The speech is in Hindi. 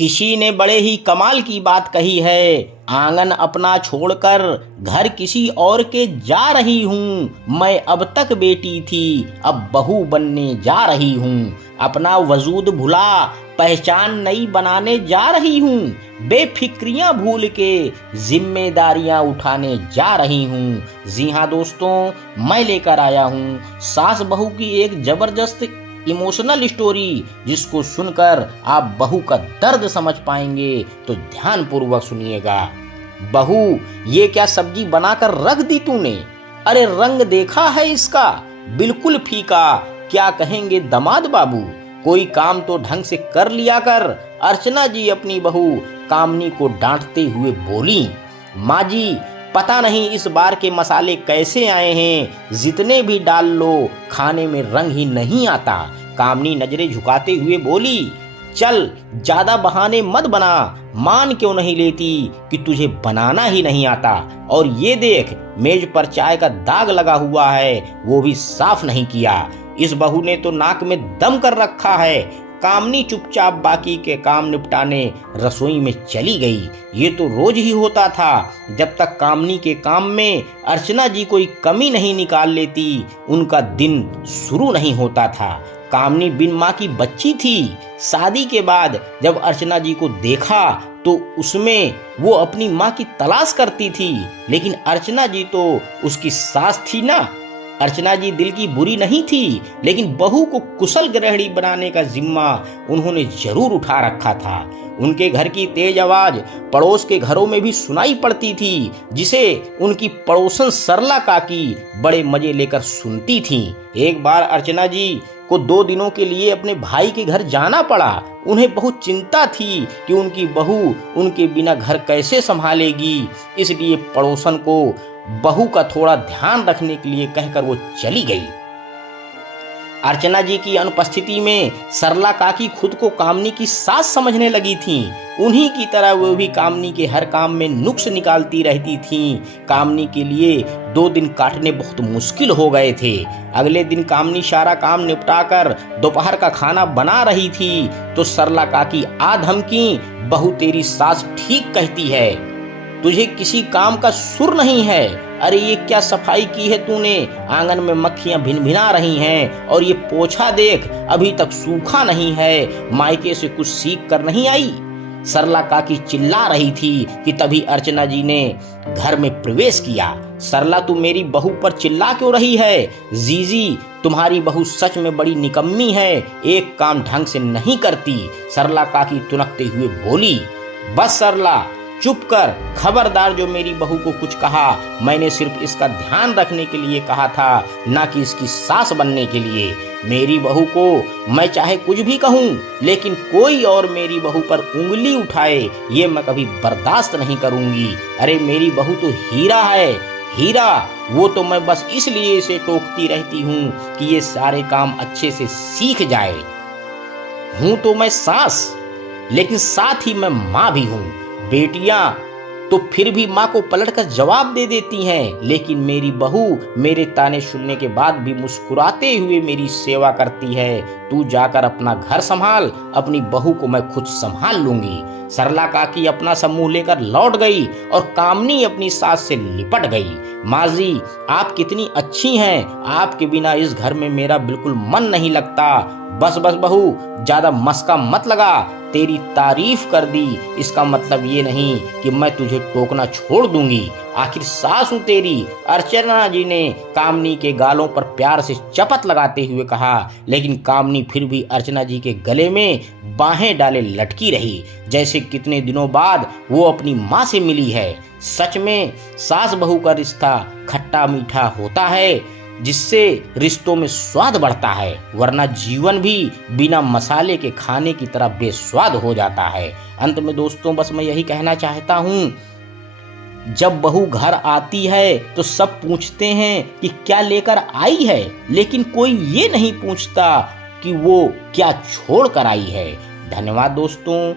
किसी ने बड़े ही कमाल की बात कही है। आंगन अपना छोड़कर घर किसी और के जा रही हूँ। मैं अब तक बेटी थी, अब बहू बनने जा रही हूँ। अपना वजूद भुला पहचान नई बनाने जा रही हूँ। बेफिक्रियां भूल के जिम्मेदारियां उठाने जा रही हूँ। जी हाँ दोस्तों, मैं लेकर आया हूँ सास बहू की एक जबरदस्त इमोशनल स्टोरी, जिसको सुनकर आप बहू का दर्द समझ पाएंगे। तो ध्यान पूर्वक सुनिएगा। बहू, ये क्या सब्जी बनाकर रख दी तूने? अरे रंग देखा है इसका, बिल्कुल फीका। क्या कहेंगे दामाद बाबू? कोई काम तो ढंग से कर लिया कर। अर्चना जी अपनी बहू कामनी को डांटते हुए बोली। माँ जी, पता नहीं इस बार के मसाले कैसे आए हैं, जितने भी डाल लो खाने में रंग ही नहीं आता। कामनी नजरें झुकाते हुए बोली। चल ज्यादा बहाने मत बना, मान क्यों नहीं लेती कि तुझे बनाना ही नहीं आता। और ये देख, मेज पर चाय का दाग लगा हुआ है, वो भी साफ नहीं किया। इस बहू ने तो नाक में दम कर रखा है। कामनी चुपचाप बाकी के काम निपटाने रसोई में चली गई। ये तो रोज ही होता था। जब तक कामनी के काम में अर्चना जी कोई कमी नहीं निकाल लेती, उनका दिन शुरू नहीं होता था। कामनी बिन माँ की बच्ची थी। शादी के बाद जब अर्चना जी को देखा तो उसमें वो अपनी माँ की तलाश करती थी, लेकिन अर्चना जी तो उसकी सास थी ना। अर्चना जी दिल की बुरी नहीं थी, लेकिन बहू को कुशल गृहिणी बनाने का जिम्मा उन्होंने जरूर उठा रखा था। उनके घर की तेज आवाज पड़ोस के घरों में भी सुनाई पड़ती थी, जिसे उनकी पड़ोसन सरला काकी बड़े मजे लेकर सुनती थी। एक बार अर्चना जी को 2 दिनों के लिए अपने भाई के घर जाना पड़ा। उन्हें बहुत चिंता थी कि उनकी बहू उनके बिना घर कैसे संभालेगी, इसलिए पड़ोसन को बहू का थोड़ा ध्यान रखने के लिए कहकर वो चली गई। अर्चना जी की अनुपस्थिति में सरला काकी खुद को कामनी की सास समझने लगी थीं। उन्हीं की तरह वो भी कामनी के हर काम में नुक्स निकालती रहती थीं। कामनी के लिए 2 दिन काटने बहुत मुश्किल हो गए थे। अगले दिन कामनी सारा काम निपटाकर दोपहर का खाना बना रही थी तो सरला काकी आ धमकी। बहू, तेरी सास ठीक कहती है, तुझे किसी काम का सुर नहीं है। अरे ये क्या सफाई की है तूने? आंगन में मक्खियां भिनभिना रही हैं। और ये पोछा देख, अभी तक सूखा नहीं है। मायके से कुछ सीख कर नहीं आई? सरला काकी चिल्ला रही थी कि तभी अर्चना जी ने घर में प्रवेश किया। सरला, तू मेरी बहू पर चिल्ला क्यों रही है? जीजी, तुम्हारी बहू सच में बड़ी निकम्मी है, एक काम ढंग से नहीं करती। सरला काकी तुनकते हुए बोली। बस सरला, चुप कर। खबरदार, जो मेरी बहू को कुछ कहा, मैंने सिर्फ इसका ध्यान रखने के लिए कहा था, ना कि इसकी सास बनने के लिए। मेरी बहू को मैं चाहे कुछ भी कहूँ, लेकिन कोई और मेरी बहू पर उंगली उठाए, ये मैं कभी बर्दाश्त नहीं करूँगी। अरे मेरी बहू तो हीरा है, हीरा। वो तो मैं बस इसलिए इसे टोकती रहती हूँ कि ये सारे काम अच्छे से सीख जाए। हूँ तो मैं सास, लेकिन साथ ही मैं माँ भी हूँ। बेटियां तो फिर भी माँ को पलटकर जवाब दे देती हैं, लेकिन मेरी बहू मेरे ताने सुनने के बाद भी मुस्कुराते हुए मेरी सेवा करती है। तू जाकर अपना घर संभाल, अपनी बहू को मैं खुद संभाल लूंगी। सरला काकी अपना समूह लेकर लौट गई और कामनी अपनी सास से लिपट गई। माँ जी, आप कितनी अच्छी हैं, आपके बिना इस घर में मेरा बिल्कुल मन नहीं लगता। बस बस बहू, ज्यादा मस्का मत लगा। तेरी तारीफ कर दी, इसका मतलब ये नहीं कि मैं तुझे टोकना छोड़ दूंगी। आखिर सास हूं तेरी। अर्चना जी ने कामनी के गालों पर प्यार से चपत लगाते हुए कहा, लेकिन कामनी फिर भी अर्चना जी के गले में बाहें डाले लटकी रही, जैसे कितने दिनों बाद वो अपनी माँ से मिली है। सच में सास बहू का रिश्ता खट्टा मीठा होता है, जिससे रिश्तों में स्वाद बढ़ता है, वरना जीवन भी बिना मसाले के खाने की तरह बेस्वाद हो जाता है। अंत में दोस्तों, बस मैं यही कहना चाहता हूँ, जब बहू घर आती है तो सब पूछते हैं कि क्या लेकर आई है, लेकिन कोई ये नहीं पूछता कि वो क्या छोड़ कर आई है। धन्यवाद दोस्तों।